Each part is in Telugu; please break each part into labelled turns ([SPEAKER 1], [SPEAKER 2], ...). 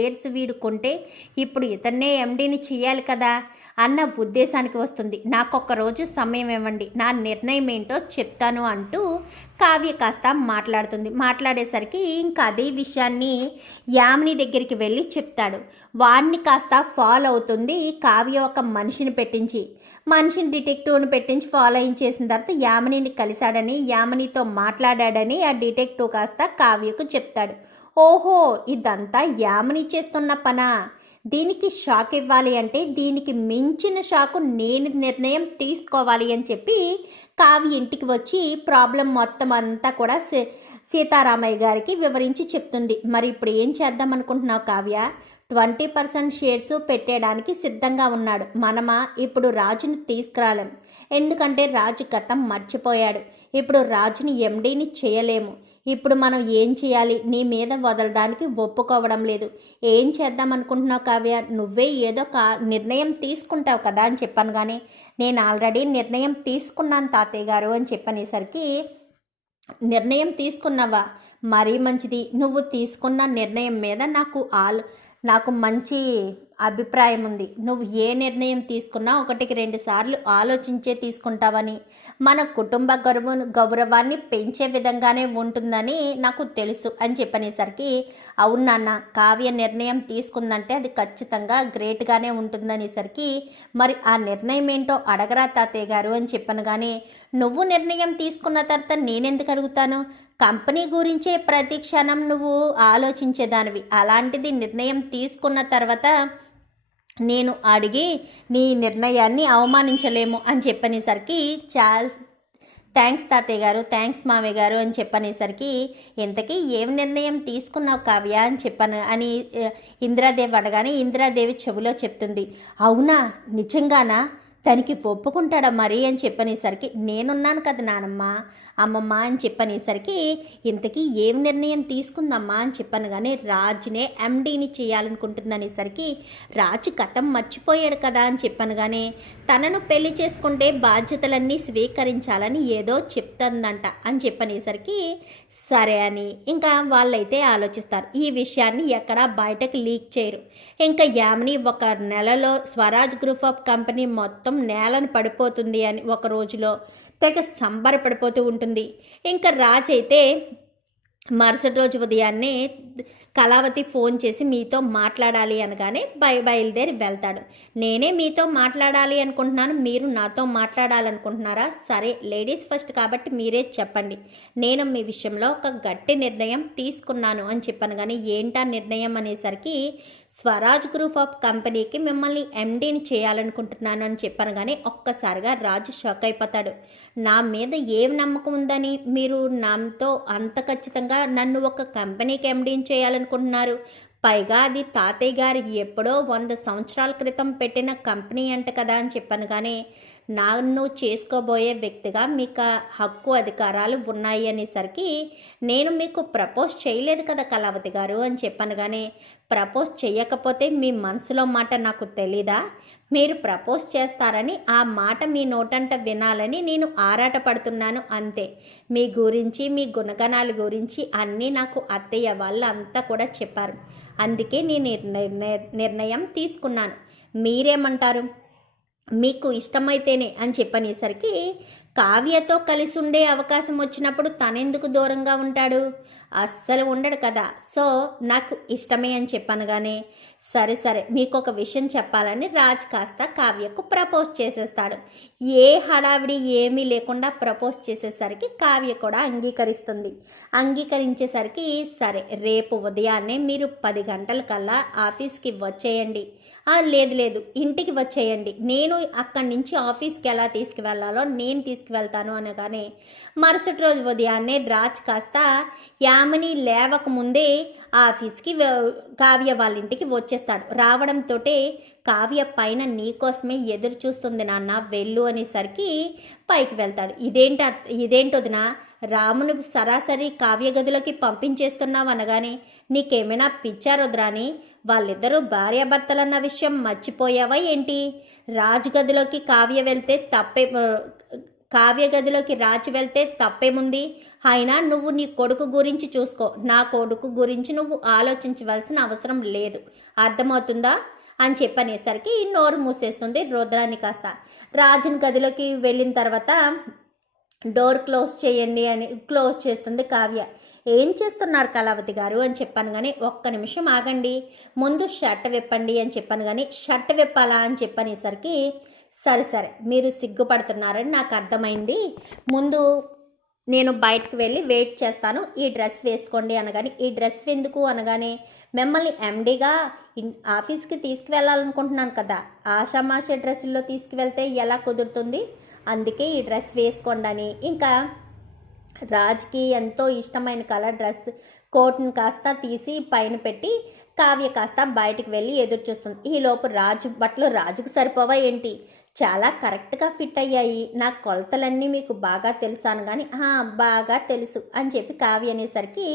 [SPEAKER 1] షేర్స్ వీడు కొంటే ఇప్పుడు ఇతన్నే ఎండీని చేయాలి కదా అన్న ఉద్దేశానికి వస్తుంది. నాకొక్క రోజు సమయం ఇవ్వండి. నా నిర్ణయం ఏంటో చెప్తాను అంటూ కావ్య కాస్త మాట్లాడుతుంది. మాట్లాడేసరికి ఇంకా అదే విషయాన్ని యామిని దగ్గరికి వెళ్ళి చెప్తాడు. వాడిని కాస్త ఫాలో అవుతుంది కావ్య ఒక మనిషిని పెట్టించి. మనిషిని డిటెక్టివ్ని పెట్టించి ఫాలో చేసిన తర్వాత యామినిని కలిశాడని యామినితో మాట్లాడాడని ఆ డిటెక్టివ్ కాస్త కావ్యకు చెప్తాడు. ఓహో ఇదంతా యామిని చేస్తున్న పనా? దీనికి షాక్ ఇవ్వాలి అంటే దీనికి మించిన షాకు నేను నిర్ణయం తీసుకోవాలి అని చెప్పి కావ్య ఇంటికి వచ్చి ప్రాబ్లం మొత్తం అంతా కూడా సీతారామయ్య గారికి వివరించి చెప్తుంది. మరి ఇప్పుడు ఏం చేద్దాం అనుకుంటున్నావు కావ్య? ట్వంటీ పర్సెంట్ షేర్స్ పెట్టేయడానికి సిద్ధంగా ఉన్నాడు. మనమా? ఇప్పుడు రాజుని తీసుకురాలేం. ఎందుకంటే రాజు గతం మర్చిపోయాడు. ఇప్పుడు రాజుని ఎండీని చేయలేము. ఇప్పుడు మనం ఏం చేయాలి? నీ మీద వదలడానికి ఒప్పుకోవడం లేదు. ఏం చేద్దాం అనుకుంటున్నావు కావ్య? నువ్వే ఏదో కా నిర్ణయం తీసుకుంటావు కదా అని చెప్పాను కానీ నేను ఆల్రెడీ నిర్ణయం తీసుకున్నాను తాతయ్య గారు అని చెప్పనేసరికి నిర్ణయం తీసుకున్నావా? మరీ మంచిది. నువ్వు తీసుకున్న నిర్ణయం మీద నాకు ఆల్ నాకు మంచి అభిప్రాయం ఉంది. నువ్వు ఏ నిర్ణయం తీసుకున్నా ఒకటికి రెండు సార్లు ఆలోచించే తీసుకుంటావని మన కుటుంబ గౌరవ గౌరవాన్ని పెంచే విధంగానే ఉంటుందని నాకు తెలుసు అని చెప్పనేసరికి అవును నాన్న కావ్య నిర్ణయం తీసుకుందంటే అది ఖచ్చితంగా గ్రేట్గానే ఉంటుందనేసరికి మరి ఆ నిర్ణయం ఏంటో అడగరా తాతయ్య గారు అని చెప్పను కానీ నువ్వు నిర్ణయం తీసుకున్న తర్వాత నేనెందుకు అడుగుతాను? కంపెనీ గురించే ప్రతి క్షణం నువ్వు ఆలోచించేదానివి. అలాంటిది నిర్ణయం తీసుకున్న తర్వాత నేను అడిగి నీ నిర్ణయాన్ని అవమానించలేము అని చెప్పనేసరికి చాలా థ్యాంక్స్ తాతయ్య గారు థ్యాంక్స్ మామయ్య గారు అని చెప్పనేసరికి ఇంతకీ ఏం నిర్ణయం తీసుకున్నావు కావ్య అని చెప్పాను. అని ఇందిరాదేవి అడగానే ఇందిరాదేవి చెవిలో చెప్తుంది. అవునా? నిజంగానా? తనకి ఒప్పుకుంటాడా మరి అని చెప్పనేసరికి నేనున్నాను కదా నానమ్మ అమ్మమ్మ అని చెప్పనేసరికి ఇంతకీ ఏం నిర్ణయం తీసుకుందమ్మా అని చెప్పాను కానీ రాజునే ఎండీని చేయాలనుకుంటుందనేసరికి రాజు కథం మర్చిపోయాడు కదా అని చెప్పాను కానీ తనను పెళ్ళి చేసుకుంటే బాధ్యతలన్నీ స్వీకరించాలని ఏదో చెప్తుందంట అని చెప్పనేసరికి సరే అని ఇంకా వాళ్ళైతే ఆలోచిస్తారు. ఈ విషయాన్ని ఎక్కడా బయటకు లీక్ చేయరు. ఇంకా యామిని ఒక నెలలో స్వరాజ్ గ్రూప్ ఆఫ్ కంపెనీ మొత్తం నేలను పడిపోతుంది అని ఒక రోజులో తెగ సంబరపడిపోతూ ఉంటుంది. ఇంకా రాజైతే మరుసటి రోజు ఉదయాన్నే కళావతి ఫోన్ చేసి మీతో మాట్లాడాలి అనగానే బయ బయలుదేరి వెళ్తాడు. నేనే మీతో మాట్లాడాలి అనుకుంటున్నాను మీరు నాతో మాట్లాడాలనుకుంటున్నారా? సరే లేడీస్ ఫస్ట్ కాబట్టి మీరే చెప్పండి. నేను మీ విషయంలో ఒక గట్టి నిర్ణయం తీసుకున్నాను అని చెప్పాను కానీ ఏంటా నిర్ణయం అనేసరికి స్వరాజ్ గ్రూప్ ఆఫ్ కంపెనీకి మిమ్మల్ని ఎండీని చేయాలనుకుంటున్నాను అని చెప్పాను కానీ ఒక్కసారిగా రాజు షాక్ అయిపోతాడు. నా మీద ఏం నమ్మకం ఉందని మీరు నాతో అంత ఖచ్చితంగా నన్ను ఒక కంపెనీకి ఎండీని చేయాలనుకుంటున్నారు. పైగా అది తాతయ్య గారు ఎప్పుడో వంద సంవత్సరాల క్రితం పెట్టిన కంపెనీ అంట కదా అని చెప్పాను కానీ నన్ను చేసుకోబోయే వ్యక్తిగా మీకు హక్కు అధికారాలు ఉన్నాయి అనేసరికి నేను మీకు ప్రపోజ్ చేయలేదు కదా కళావతి గారు అని చెప్పాను కానీ ప్రపోజ్ చేయకపోతే మీ మనసులో మాట నాకు తెలీదా? మీరు ప్రపోజ్ చేస్తారని ఆ మాట మీ నోటంట వినాలని నేను ఆరాటపడుతున్నాను అంతే. మీ గురించి మీ గుణగణాల గురించి అన్నీ నాకు అత్తయ్య వాళ్ళంతా కూడా చెప్పారు. అందుకే నేను నిర్ణయ నిర్ణయం తీసుకున్నాను. మీరేమంటారు? మీకు ఇష్టమైతేనే అని చెప్పనేసరికి కావ్యతో కలిసి ఉండే అవకాశం వచ్చినప్పుడు తనెందుకు దూరంగా ఉంటాడు? అస్సలు ఉండడు కదా. సో నాకు ఇష్టమే అని చెప్పాను కానీ సరే సరే. మీకు ఒక విషయం చెప్పాలని రాజ్ కాస్త కావ్యకు ప్రపోజ్ చేసేస్తాడు. ఏ హడావిడి ఏమీ లేకుండా ప్రపోజ్ చేసేసరికి కావ్య కూడా అంగీకరిస్తుంది. అంగీకరించేసరికి సరే రేపు ఉదయాన్నే మీరు పది గంటల కల్లా ఆఫీస్కి వచ్చేయండి. లేదు లేదు. ఇంటికి వచ్చేయండి. నేను అక్కడి నుంచి ఆఫీస్కి ఎలా తీసుకువెళ్ళాలో నేను తీసుకువెళ్తాను అనగానే మరుసటి రోజు ఉదయాన్నే రాజ్ కాస్త యామిని లేవక ముందే ఆఫీస్కి కావ్య వాళ్ళ ఇంటికి వచ్చేస్తాడు. రావడంతో కావ్య పైన నీకోసమే ఎదురు చూస్తుంది నాన్న వెళ్ళు అనేసరికి పైకి వెళ్తాడు. ఇదేంటి అత్- ఇదేంటి రాముని సరాసరి కావ్య గదిలోకి పంపించేస్తున్నావు అనగానే నీకేమైనా పిచ్చారొద్రాని వాళ్ళిద్దరూ భార్యాభర్తలన్న విషయం మర్చిపోయావా ఏంటి? రాజు గదిలోకి కావ్య వెళ్తే తప్పే కావ్య గదిలోకి రాచి వెళ్తే తప్పేముంది? అయినా నువ్వు నీ కొడుకు గురించి చూసుకో. నా కొడుకు గురించి నువ్వు ఆలోచించవలసిన అవసరం లేదు. అర్థమవుతుందా? అని చెప్పనేసరికి నోరు మూసేస్తుంది రుద్రాన్ని కాస్త. రాజుని గదిలోకి వెళ్ళిన తర్వాత డోర్ క్లోజ్ చేయండి అని క్లోజ్ చేస్తుంది కావ్య. ఏం చేస్తున్నారు కళావతి గారు? అని చెప్పాను కానీ ఒక్క నిమిషం ఆగండి. ముందు షర్ట్ విప్పండి అని చెప్పాను కానీ షర్ట్ విప్పాలా? అని చెప్పనేసరికి సరే సరే. మీరు సిగ్గుపడుతున్నారని నాకు అర్థమైంది. ముందు నేను బయటకు వెళ్ళి వెయిట్ చేస్తాను. ఈ డ్రెస్ వేసుకోండి అనగానే ఈ డ్రెస్ ఎందుకు అనగానే మిమ్మల్ని ఎండీగా ఆఫీస్కి తీసుకువెళ్ళాలనుకుంటున్నాను కదా. ఆషామాష డ్రెస్సుల్లో తీసుకువెళ్తే ఎలా కుదురుతుంది? అందుకే ఈ డ్రెస్ వేసుకోండి అని. ఇంకా రాజ్కి ఎంతో ఇష్టమైన కలర్ డ్రెస్ కోట్ని కాస్త తీసి పైన పెట్టి కావ్య కాస్త బయటికి వెళ్ళి ఎదురు చూస్తుంది. ఈలోపు రాజు బట్టలు రాజుకు సరిపోవా ఏంటి? చాలా కరెక్ట్గా ఫిట్ అయ్యాయి. నా కొలతలన్నీ మీకు బాగా తెలుసాను కానీ బాగా తెలుసు అని చెప్పి కావ్య అనేసరికి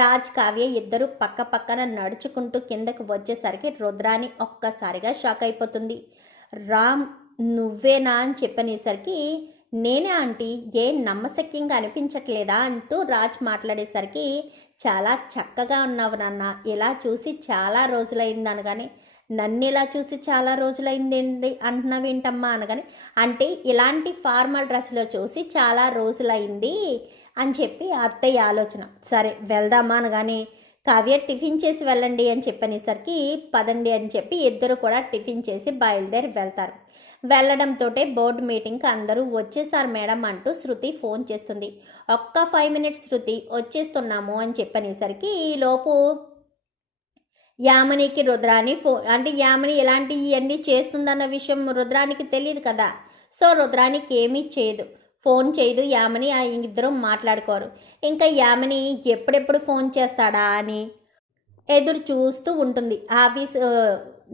[SPEAKER 1] రాజ్ కావ్య ఇద్దరు పక్క పక్కన నడుచుకుంటూ కిందకు వచ్చేసరికి రుద్రాని ఒక్కసారిగా షాక్ అయిపోతుంది. రామ్ నువ్వేనా అని చెప్పనేసరికి నేనే ఆంటీ ఏ నమ్మశక్యంగా అనిపించట్లేదా అంటూ రాజ్ మాట్లాడేసరికి చాలా చక్కగా ఉన్నావు నాన్న ఇలా చూసి చాలా రోజులైంది అనగానే నన్ను ఇలా చూసి చాలా రోజులైందండి అంటున్నావేంటమ్మా అనగానే అంటే ఇలాంటి ఫార్మల్ డ్రెస్లో చూసి చాలా రోజులైంది అని చెప్పి అత్తయ్య ఆలోచన. సరే వెళ్దామా అనగానే కావ్య టిఫిన్ చేసి వెళ్ళండి అని చెప్పనేసరికి పదండి అని చెప్పి ఇద్దరు కూడా టిఫిన్ చేసి బయలుదేరి వెళ్తారు. వెళ్ళడంతో బోర్డు మీటింగ్కి అందరూ వచ్చేసారు మేడం అంటూ శృతి ఫోన్ చేస్తుంది. ఒక్క ఫైవ్ మినిట్స్ శృతి వచ్చేస్తున్నాము అని చెప్పనేసరికి ఈలోపు యామనికి రుద్రాని ఫో అంటే యామని ఎలాంటి ఇవన్నీ చేస్తుందన్న విషయం రుద్రానికి తెలియదు కదా. సో రుద్రానికి ఏమీ చేయదు. ఫోన్ చేయదు యామని ఆ ఇద్దరు మాట్లాడుకోరు. ఇంకా యామని ఎప్పుడెప్పుడు ఫోన్ చేస్తాడా అని ఎదురు చూస్తూ ఉంటుంది. ఆఫీస్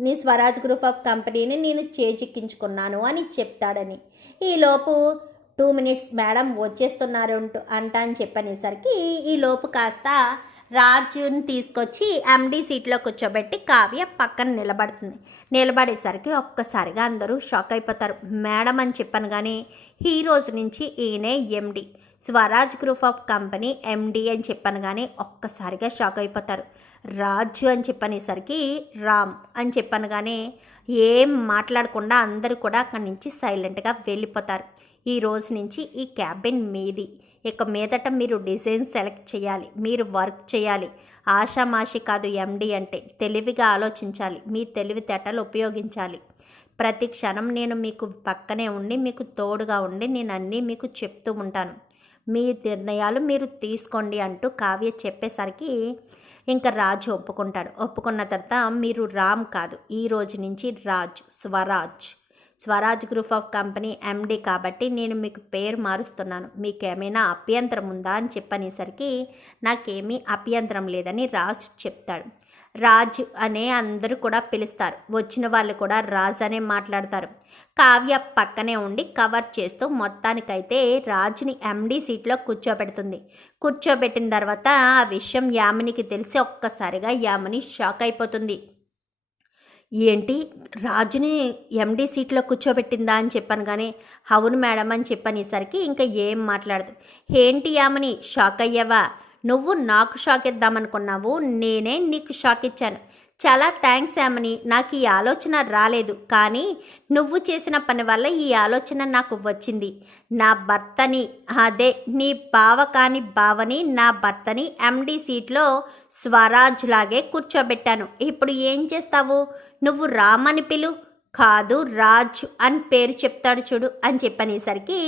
[SPEAKER 1] నీ స్వరాజ్ గ్రూప్ ఆఫ్ కంపెనీని నేను చేజిక్కించుకున్నాను అని చెప్తాడని. ఈలోపు టూ మినిట్స్ మేడం వచ్చేస్తున్నారు అంటూ అంట అని చెప్పనేసరికి ఈలోపు కాస్త రాజుని తీసుకొచ్చి ఎండి సీట్లో కూర్చోబెట్టి కావ్య పక్కన నిలబడుతుంది. నిలబడేసరికి ఒక్కసారిగా అందరూ షాక్ అయిపోతారు. మేడం అని చెప్పాను కానీ ఈ రోజు నుంచి ఈయనే M D Swaraj group of company M D అని చెప్పాను కానీ ఒక్కసారిగా షాక్ అయిపోతారు. రాజు అని చెప్పనేసరికి రామ్ అని చెప్పాను కానీ ఏం మాట్లాడకుండా అందరూ కూడా అక్కడి నుంచి సైలెంట్గా వెళ్ళిపోతారు. ఈ రోజు నుంచి ఈ క్యాబిన్ మీది. ఇక మీదట మీరు డిజైన్ సెలెక్ట్ చేయాలి మీరు వర్క్ చేయాలి. ఆషామాషి కాదు ఎండి అంటే తెలివిగా ఆలోచించాలి మీ తెలివితేటలు ఉపయోగించాలి. ప్రతి క్షణం నేను మీకు పక్కనే ఉండి మీకు తోడుగా ఉండి నేను అన్నీ మీకు చెప్తూ ఉంటాను. మీ నిర్ణయాలు మీరు తీసుకోండి అంటూ కావ్య చెప్పేసరికి ఇంకా రాజు ఒప్పుకుంటాడు. ఒప్పుకున్న తర్వాత మీరు రామ్ కాదు ఈ రోజు నుంచి Raj Swaraj. Swaraj group of company M D కాబట్టి నేను మీకు పేరు మారుస్తున్నాను. మీకు ఏమైనా అభ్యంతరం ఉందా అని చెప్పనేసరికి నాకేమీ అభ్యంతరం లేదని రాజ్ చెప్తాడు. రాజ్ అనే అందరూ కూడా పిలుస్తారు. వచ్చిన వాళ్ళు కూడా రాజ్ అనే మాట్లాడతారు. కావ్య పక్కనే ఉండి కవర్ చేస్తూ మొత్తానికైతే రాజుని ఎండి సీట్లో కూర్చోబెడుతుంది. కూర్చోబెట్టిన తర్వాత ఆ విషయం యామినికి తెలిసి ఒక్కసారిగా యామిని షాక్ అయిపోతుంది. ఏంటి? రాజుని ఎండీ సీట్లో కూర్చోబెట్టిందా అని చెప్పాను కానీ అవును మేడం అని చెప్పనేసరికి ఇంకా ఏం మాట్లాడదు. ఏంటి యామని? షాక్ అయ్యావా నువ్వు నాకు షాక్ ఇద్దామనుకున్నావు. నేనే నీకు షాక్ ఇచ్చాను. చాలా థ్యాంక్స్ యామని నాకు ఈ ఆలోచన రాలేదు. కానీ నువ్వు చేసిన పని వల్ల ఈ ఆలోచన నాకు వచ్చింది. నా భర్తని అదే నీ బావ కాని బావని నా భర్తని ఎండి సీట్లో స్వరాజ్ లాగే కూర్చోబెట్టాను. ఇప్పుడు ఏం చేస్తావు? నువ్వు రామని పిలు. కాదు రాజ్ అని పేరు చెప్తాడు చూడు అని చెప్పనేసరికి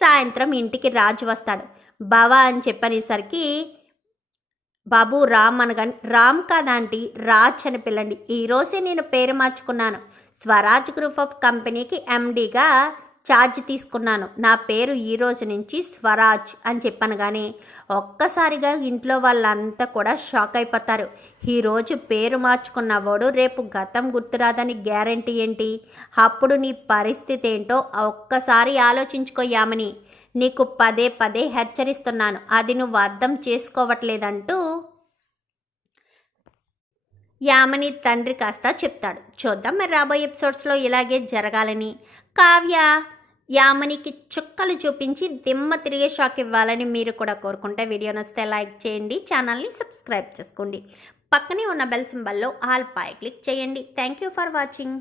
[SPEAKER 1] సాయంత్రం ఇంటికి రాజు వస్తాడు. బావా అని చెప్పనేసరికి బాబు రామ్ అనగాని రామ్ కాదాంటి రాజ్ అని పిల్లండి. ఈరోజే నేను పేరు మార్చుకున్నాను. స్వరాజ్ గ్రూప్ ఆఫ్ కంపెనీకి ఎండీగా ఛార్జ్ తీసుకున్నాను. నా పేరు ఈ రోజు నుంచి స్వరాజ్ అని చెప్పాను కానీ ఒక్కసారిగా ఇంట్లో వాళ్ళంతా కూడా షాక్ అయిపోతారు. ఈరోజు పేరు మార్చుకున్నవాడు రేపు గతం గుర్తురాదని గ్యారంటీ ఏంటి? అప్పుడు నీ పరిస్థితి ఏంటో ఒక్కసారి ఆలోచించుకోయామని. నీకు పదే పదే హెచ్చరిస్తున్నాను. అది నువ్వు అర్థం చేసుకోవట్లేదంటూ యామని తండ్రి కాస్త చెప్తాడు. చూద్దాం మరి రాబోయే ఎపిసోడ్స్లో ఇలాగే జరగాలని. కావ్య యామనికి చుక్కలు చూపించి దిమ్మ తిరిగే షాక్ ఇవ్వాలని మీరు కూడా కోరుకుంటే వీడియో నచ్చితే లైక్ చేయండి ఛానల్ని సబ్స్క్రైబ్ చేసుకోండి. పక్కనే ఉన్న బెల్ సింబల్లో ఆల్ పై క్లిక్ చేయండి. Thank you for watching.